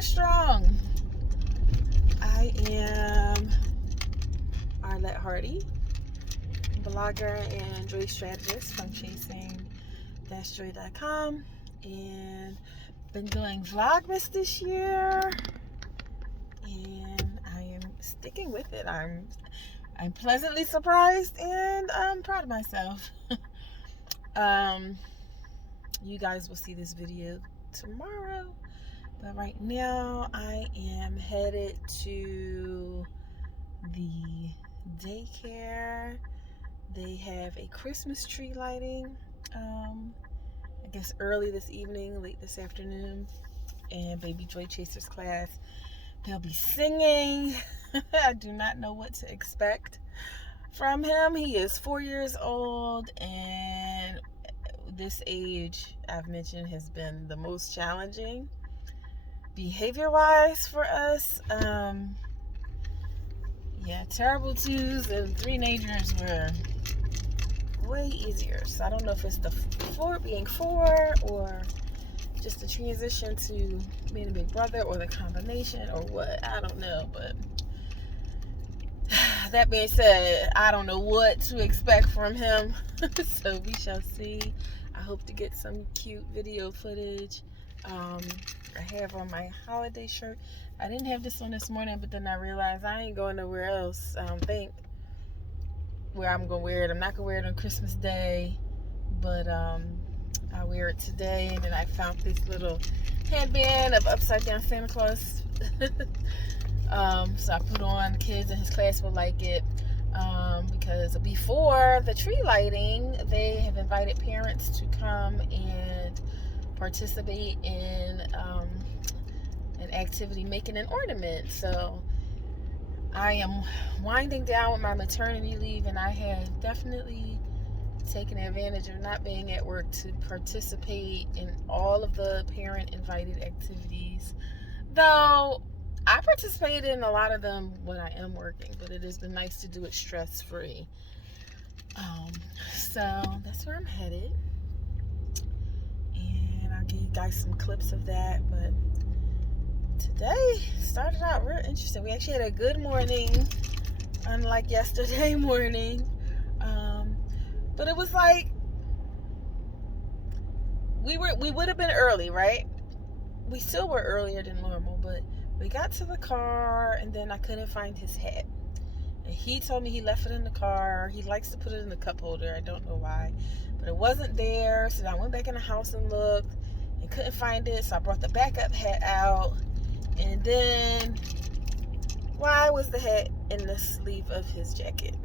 going strong. I am Arlette Hardy, blogger and joy strategist from chasing-joy.com, and been doing Vlogmas this year, and I am sticking with it. I'm pleasantly surprised, and I'm proud of myself. You guys will see this video tomorrow, but right now I am headed to the daycare. They have a Christmas tree lighting, I guess early this evening, late this afternoon, and Baby Joy Chaser's class, they'll be singing. I do not know what to expect from him. He is 4 years old, and this age, I've mentioned, has been the most challenging behavior-wise for us. Yeah, terrible twos and three-nagers were way easier. So I don't know if it's the being four, or just the transition to being a big brother, or the combination, or what. I don't know, but that being said, I don't know what to expect from him. So we shall see. I hope to get some cute video footage. I have on my holiday shirt. I didn't have this on this morning, but then I realized I ain't going nowhere else. I don't think where I'm gonna wear it. I'm not gonna wear it on Christmas Day, but I wear it today. And then I found this little headband of upside down Santa Claus. So I put on. Kids in his class will like it, because before the tree lighting, they have invited parents to come and participate in an activity, making an ornament. So I am winding down with my maternity leave, and I have definitely taken advantage of not being at work to participate in all of the parent invited activities, though I participated in a lot of them when I am working, but it has been nice to do it stress-free. So that's where I'm headed, and I'll give you guys some clips of that. But today started out real interesting. We actually had a good morning, unlike yesterday morning. But it was like we would have been early, right? We still were earlier than normal, but we got to the car, and then I couldn't find his hat. And he told me he left it in the car. He likes to put it in the cup holder. I don't know why, but it wasn't there. So I went back in the house and looked and couldn't find it. So I brought the backup hat out. And then, why was the hat in the sleeve of his jacket?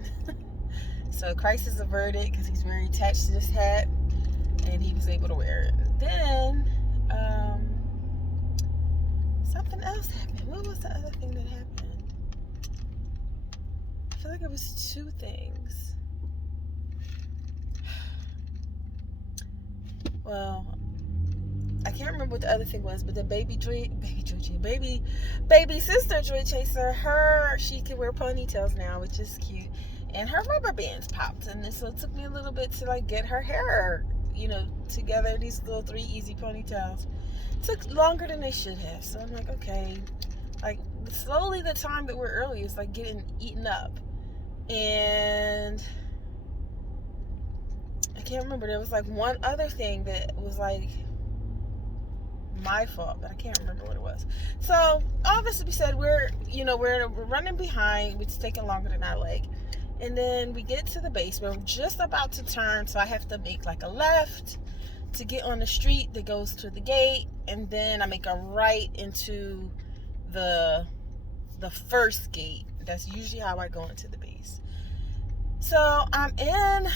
So crisis averted, because he's very attached to this hat, and he was able to wear it. Then something else happened. What was the other thing that happened? I feel like it was two things. Well, I can't remember what the other thing was, but the baby sister Joy Chaser, she can wear ponytails now, which is cute, and her rubber bands popped, and so it took me a little bit to like get her hair, together. These little 3 easy ponytails took longer than they should have. So I'm like, okay, like slowly the time that we're early is like getting eaten up, and I can't remember. There was like one other thing that was like my fault, but I can't remember what it was. So all this to be said, we're running behind, which is taking longer than I like. And then we get to the base. We're just about to turn, so I have to make like a left to get on the street that goes to the gate, and then I make a right into the first gate. That's usually how I go into the base. So I'm in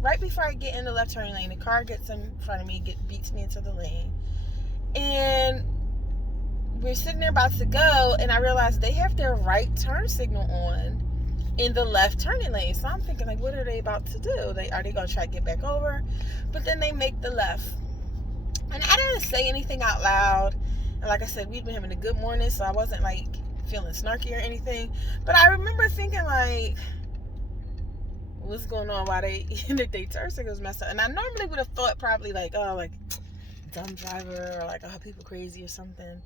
right before I get in the left turning lane. The car gets in front of me, beats me into the lane, and we're sitting there about to go, and I realize they have their right turn signal on in the left turning lane. So I'm thinking, like, what are they about to do? Are they going to try to get back over? But then they make the left. And I didn't say anything out loud. And like I said, we'd been having a good morning, so I wasn't, like, feeling snarky or anything. But I remember thinking, like, what's going on? Why they turn signals messed up? And I normally would have thought probably, like, oh, like, dumb driver, or like, oh, people crazy or something.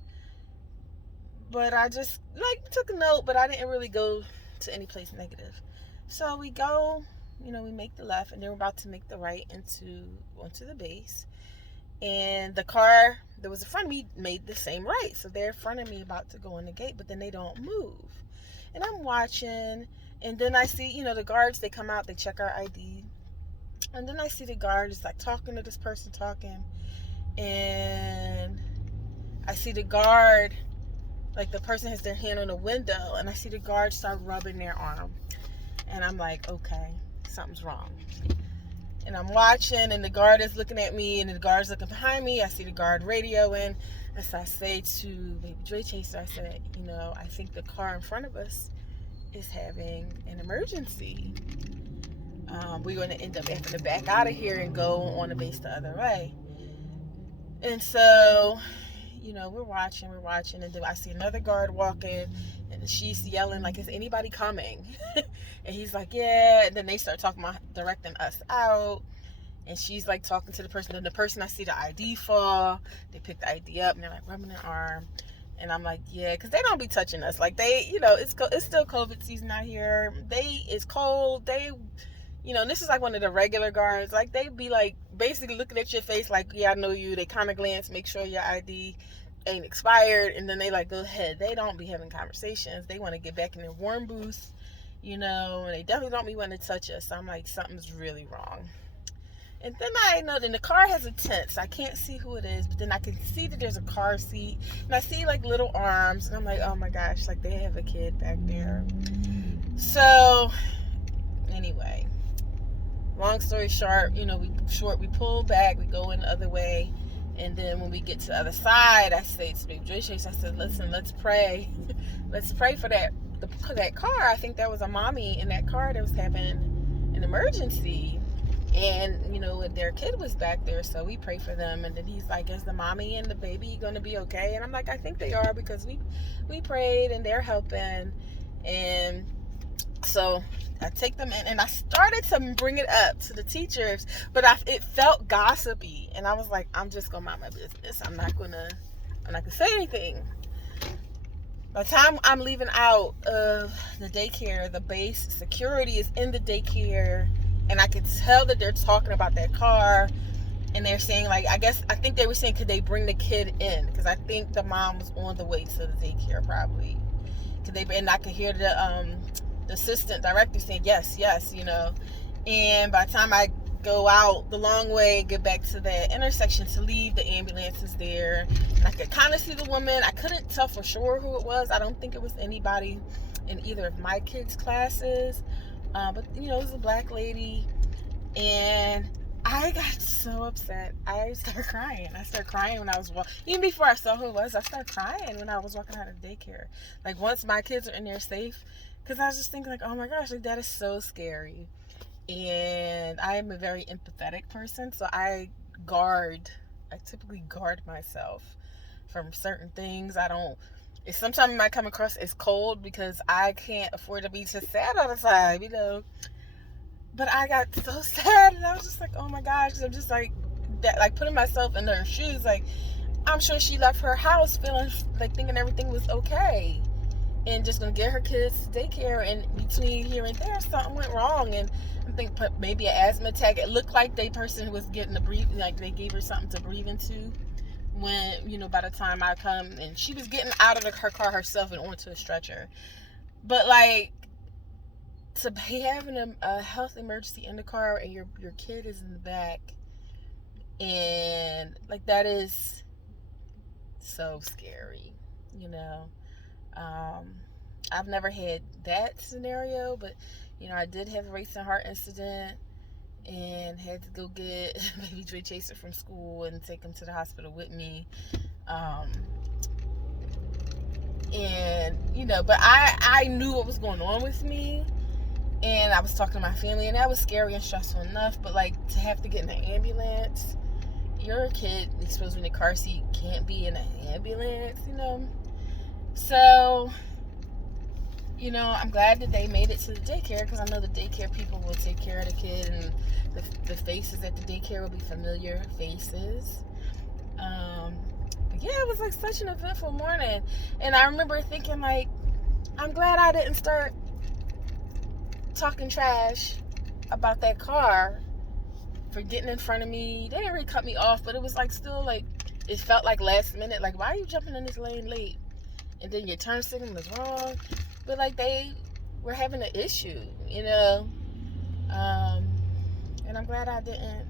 But I just like took a note, but I didn't really go to any place negative. So we go, we make the left, and then we're about to make the right onto the base. And the car that was in front of me made the same right. So they're in front of me about to go in the gate, but then they don't move. And I'm watching, and then I see, the guards, they come out, they check our ID. And then I see the guard is like talking to this person talking. And I see the guard, like the person has their hand on the window, and I see the guard start rubbing their arm. And I'm like, okay, something's wrong. And I'm watching, and the guard is looking at me, and the guard's looking behind me. I see the guard radioing. And so I say to Baby Joy Chaser, I said, I think the car in front of us is having an emergency. We're going to end up having to back out of here and go on the base the other way. And so, we're watching, and then I see another guard walking, and she's yelling, like, is anybody coming? And he's like, yeah. And then they start talking about directing us out. And she's like talking to the person. And the person, I see the ID fall. They pick the ID up, and they're like rubbing their arm. And I'm like, yeah, because they don't be touching us. Like, they, it's still COVID season out here. It's cold. They, and this is like one of the regular guards. Like, they be like basically looking at your face like, yeah, I know you. They kind of glance, make sure your ID ain't expired, and then they like, go ahead. They don't be having conversations. They want to get back in their warm booth, and they definitely don't be wanting to touch us. So I'm like, something's really wrong. And then I know that the car has a tent, so I can't see who it is, but then I can see that there's a car seat, and I see like little arms, and I'm like, oh my gosh, like they have a kid back there. So anyway, long story short, we pull back, we go in the other way, and then when we get to the other side, I say to Baby Joy Chase, I said, listen, let's pray. Let's pray for that car. I think there was a mommy in that car that was having an emergency. And, their kid was back there, so we pray for them. And then he's like, is the mommy and the baby going to be okay? And I'm like, I think they are, because we prayed and they're helping. And so I take them in, and I started to bring it up to the teachers, but it felt gossipy. And I was like, I'm just going to mind my business. I'm not going to say anything. By the time I'm leaving out of the daycare, the base security is in the daycare. And I could tell that they're talking about that car, and they're saying, like, I think they were saying, could they bring the kid in? Because I think the mom was on the way to the daycare, probably. And I could hear the assistant director saying, yes, And by the time I go out the long way and get back to that intersection to leave, the ambulance is there. And I could kind of see the woman. I couldn't tell for sure who it was. I don't think it was anybody in either of my kids' classes. But it was a black lady, and I got so upset. I started crying. When I was walking. Even before I saw who it was, I started crying when I was walking out of daycare. Like, once my kids are in there safe, because I was just thinking, like, oh my gosh, like, that is so scary. And I am a very empathetic person, so I typically guard myself from certain things. Sometimes it might come across as cold because I can't afford to be just sad all the time, But I got so sad, and I was just like, oh my gosh, I'm just like that, like putting myself in her shoes. Like, I'm sure she left her house feeling like thinking everything was okay, and just gonna get her kids to daycare, and between here and there, something went wrong, and I think maybe an asthma attack. It looked like the person who was getting the breathe, like they gave her something to breathe into. When, by the time I come, and she was getting out of her car herself and onto a stretcher. But, like, to be having a health emergency in the car, and your kid is in the back, and, like, that is so scary, I've never had that scenario, but, I did have a racing heart incident, and had to go get Baby Joy Chaser from school and take him to the hospital with me. But I knew what was going on with me, and I was talking to my family, and that was scary and stressful enough. But, like, to have to get in an ambulance, your kid exposed in a car seat can't be in an ambulance, So, I'm glad that they made it to the daycare, because I know the daycare people will take care of the kid, and the faces at the daycare will be familiar faces. yeah, it was like such an eventful morning. And I remember thinking, like, I'm glad I didn't start talking trash about that car for getting in front of me. They didn't really cut me off, but it was like still like, it felt like last minute. Like, why are you jumping in this lane late? And then your turn signal was wrong. But like, they were having an issue, you know. And I'm glad I didn't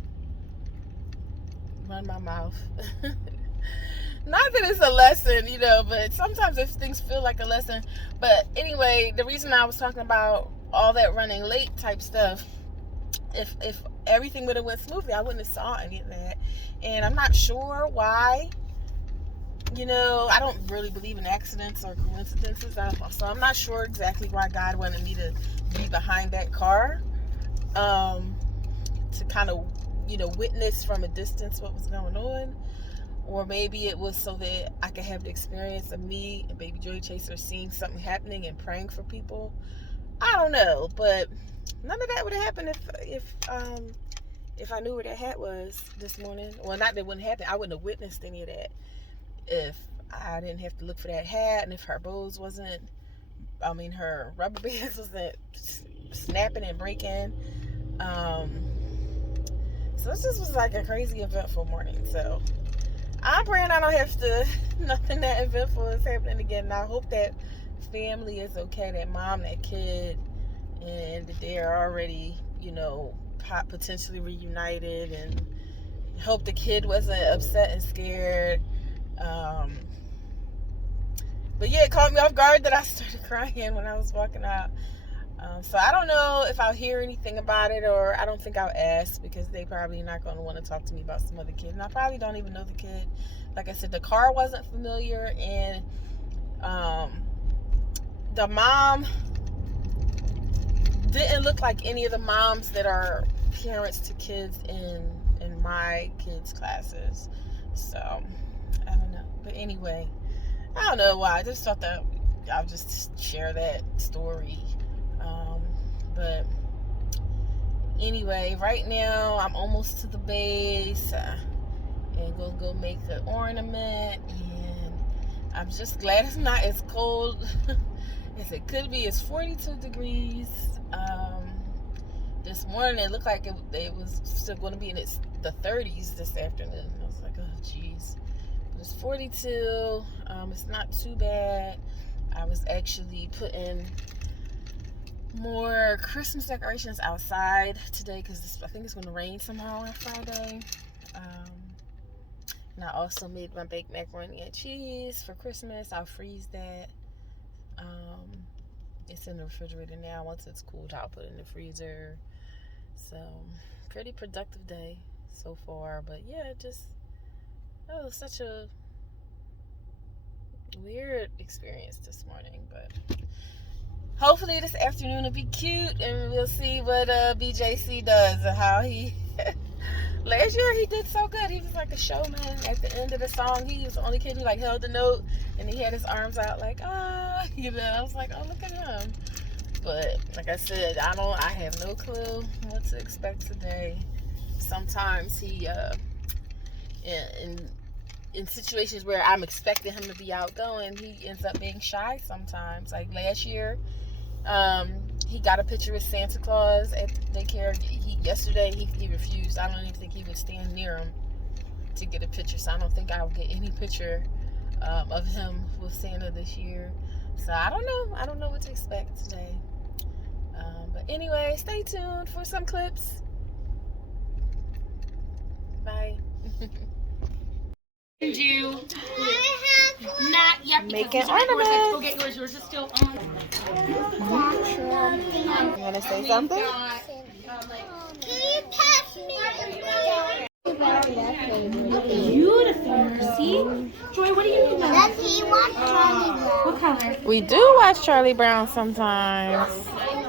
run my mouth. Not that it's a lesson, you know, but sometimes if things feel like a lesson. But anyway, the reason I was talking about all that running late type stuff, if everything would have went smoothly, I wouldn't have saw any of that. And I'm not sure why. You know, I don't really believe in accidents or coincidences. So I'm not sure exactly why God wanted me to be behind that car. To kind of, you know, witness from a distance what was going on. Or maybe it was so that I could have the experience of me and baby Joy Chaser seeing something happening and praying for people. I don't know, but none of that would have happened if I knew where that hat was this morning. Well, not that it wouldn't happen. I wouldn't have witnessed any of that if I didn't have to look for that hat, and if her bows wasn't, her rubber bands wasn't snapping and breaking. So this just was like a crazy eventful morning. So I'm praying I don't have to, nothing that eventful is happening again. And I hope that family is okay, that mom, that kid, and that they're already, you know, potentially reunited, and hope the kid wasn't upset and scared. But yeah, it caught me off guard that I started crying when I was walking out. So I don't know if I'll hear anything about it, or I don't think I'll ask, because they probably not going to want to talk to me about some other kid. And I probably don't even know the kid. Like I said, the car wasn't familiar, and the mom didn't look like any of the moms that are parents to kids in my kids' classes. So I don't know. But anyway, I don't know why. I just thought that I'll just share that story. But anyway, right now I'm almost to the base, and go make the ornament. And I'm just glad it's not as cold as it could be. It's 42 degrees. This morning it looked like it was still going to be in the 30s this afternoon. I was like, oh geez. But it's 42. It's not too bad. I was actually putting more Christmas decorations outside today, because I think it's going to rain tomorrow on Friday. And I also made my baked macaroni and cheese for Christmas. I'll freeze that. It's in the refrigerator now. Once it's cooled, I'll put it in the freezer. So pretty productive day so far. But yeah, it was such a weird experience this morning. But hopefully this afternoon will be cute, and we'll see what BJC does and how he... Last year he did so good. He was like a showman. At the end of the song, he was the only kid who like held the note, and he had his arms out like, you know. I was like, oh, look at him. But like I said, I have no clue what to expect today. Sometimes he in situations where I'm expecting him to be outgoing, he ends up being shy sometimes. Like last year, he got a picture with Santa Claus at daycare. Yesterday he refused. I don't even think he would stand near him to get a picture. So I don't think I'll get any picture of him with Santa this year. So I don't know what to expect today. But anyway, stay tuned for some clips. Bye. You not yet. Making ornaments. Go get yours. Yours is still on. You want to say something? Can you pass me? Beautiful, Mercy. Joy, what do you mean? Does he want Charlie Brown? What color? We do watch Charlie Brown sometimes.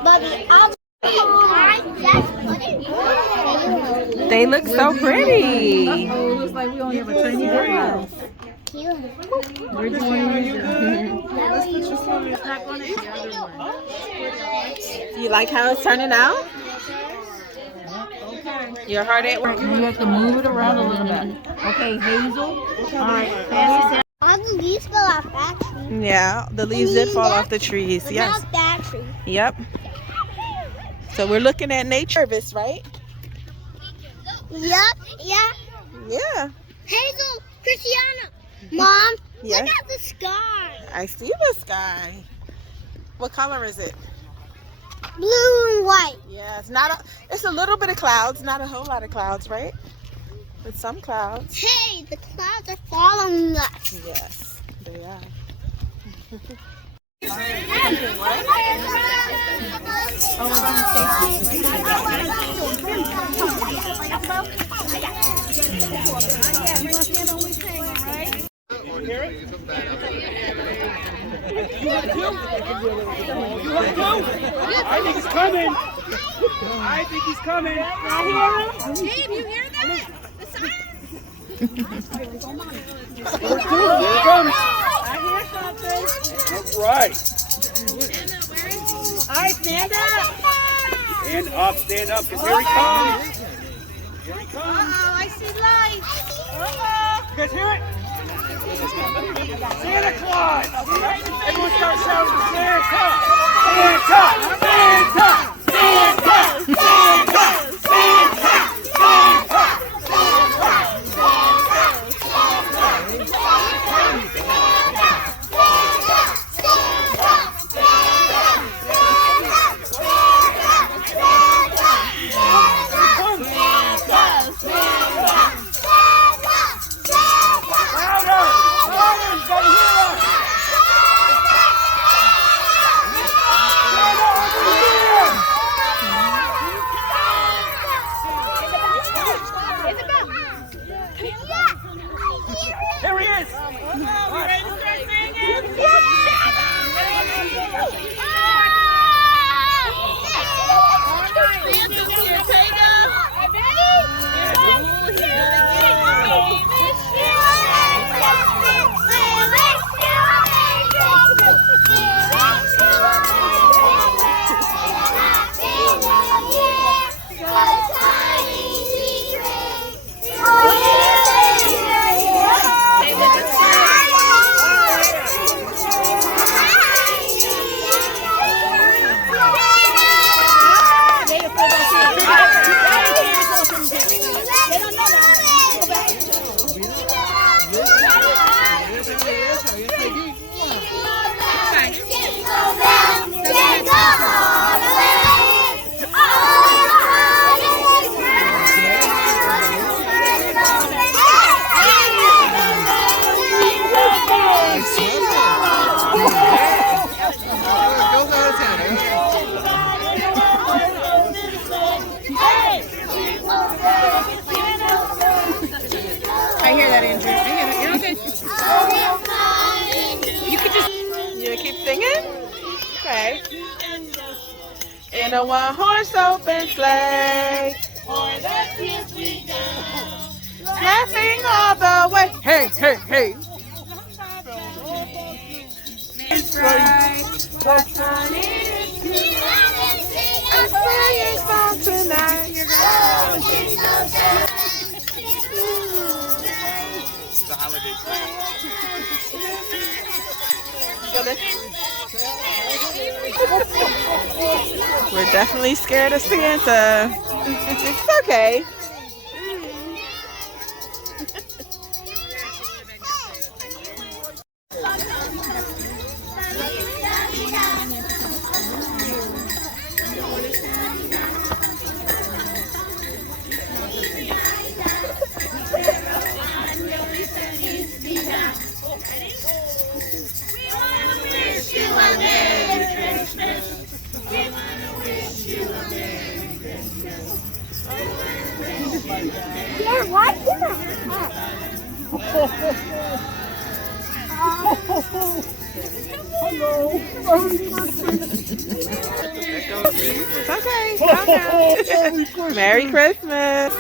But the other I just put it on. They look so pretty. It looks like we only have a tiny bit. Cute. Where'd you want to use it? Let's put your phone back on it. The other one. You like how it's turning out? Okay. Your heart at work. You have to move it around a little bit. Okay, Hazel. All right, pass it down. All the leaves fell off that tree. Yeah, the leaves did fall off the trees. But Yes. not that tree. Yep. So we're looking at nature, right? Yep, yeah. Yeah. Hazel, Christiana. Mom, Yes. look at the sky. I see the sky. What color is it? Blue and white. Yeah, it's a little bit of clouds, not a whole lot of clouds, right? But some clouds. Hey, the clouds are following us. Yes, they are. I think he's coming. I think he's coming. Dave, you hear that? The siren. Here it comes. All right. All right, stand up. Stand up, because here he comes. Here he comes. Oh, I see lights. You guys hear it? Santa Claus! Everyone start shouting Santa! Santa! Santa! Santa! Santa! Santa! Here he is! I hear that, Andrew. You're okay. You gonna keep singing? Okay. In a one-horse open sleigh, laughing all the way. Hey, hey, hey. It's right. The sun is I'm playing song tonight. The holiday We're definitely scared of Santa. It's okay. Yeah, why is that? It's okay. Calm down. Merry Christmas.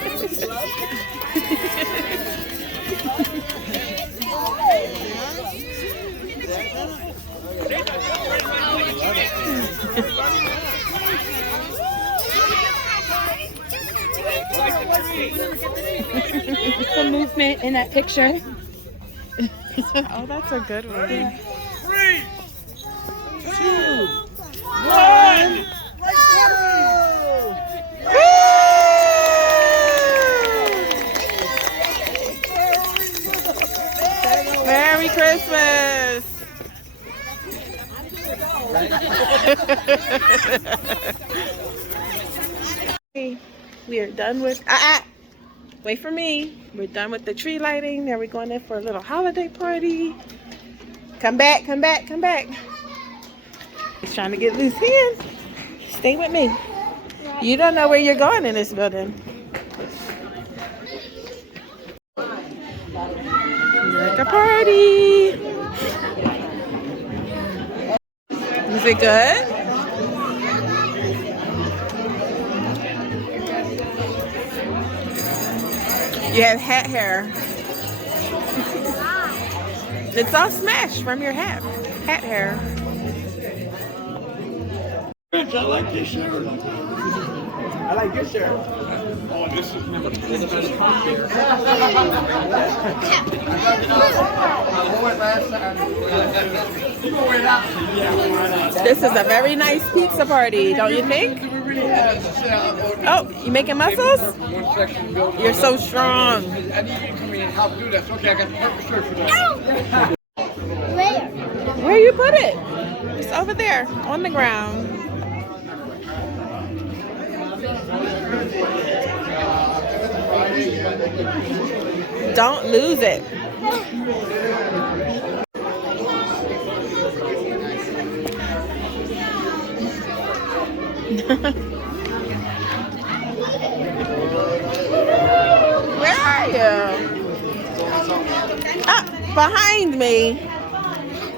Some movement in that picture. Oh, that's a good one. 3, 2, 1. Merry Christmas! We are done with wait for me. We're done with the tree lighting. Now we're going in for a little holiday party. Come back, come back, come back. He's trying to get loose here. Stay with me. You don't know where you're going in this building. Like a party. Is it good? You have hat hair. It's all smashed from your hat hair. I like this shirt. I like this shirt. Oh, this is This is a very nice pizza party, don't you think? Oh, you making muscles? You're so strong. I need you to come in and help do that. Okay, I got the perfect shirt for that. Where you put it? It's over there on the ground. Don't lose it. Where are you? Ah, behind me.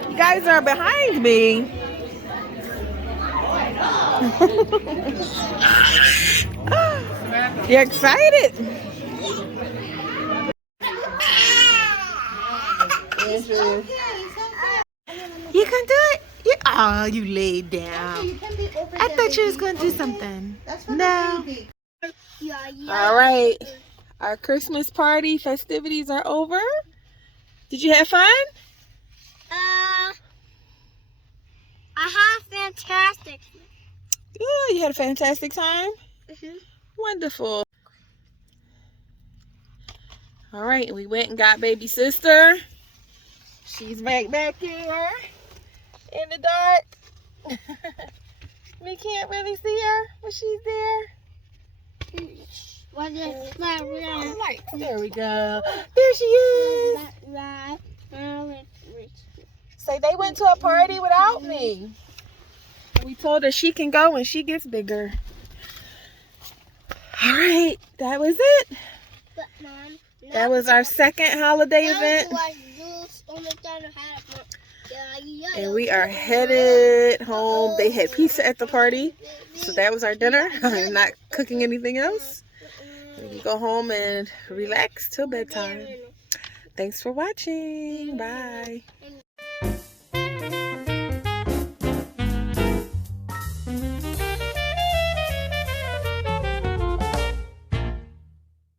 You guys are behind me. You're excited. You can do it. Oh, you laid down. I thought you was going to do something. No. All right. Our Christmas party festivities are over. Did you have fun? I had fantastic. Ooh, you had a fantastic time? Wonderful. All right, we went and got baby sister. She's back here in the dark. We can't really see her, but she's there. There we go. There she is. Say they went to a party without me. We told her she can go when she gets bigger. All right, that was it. That was our second holiday event. And we are headed home. They had pizza at the party, so that was our dinner. I'm not cooking anything else. We go home and relax till bedtime. Thanks for watching. Bye.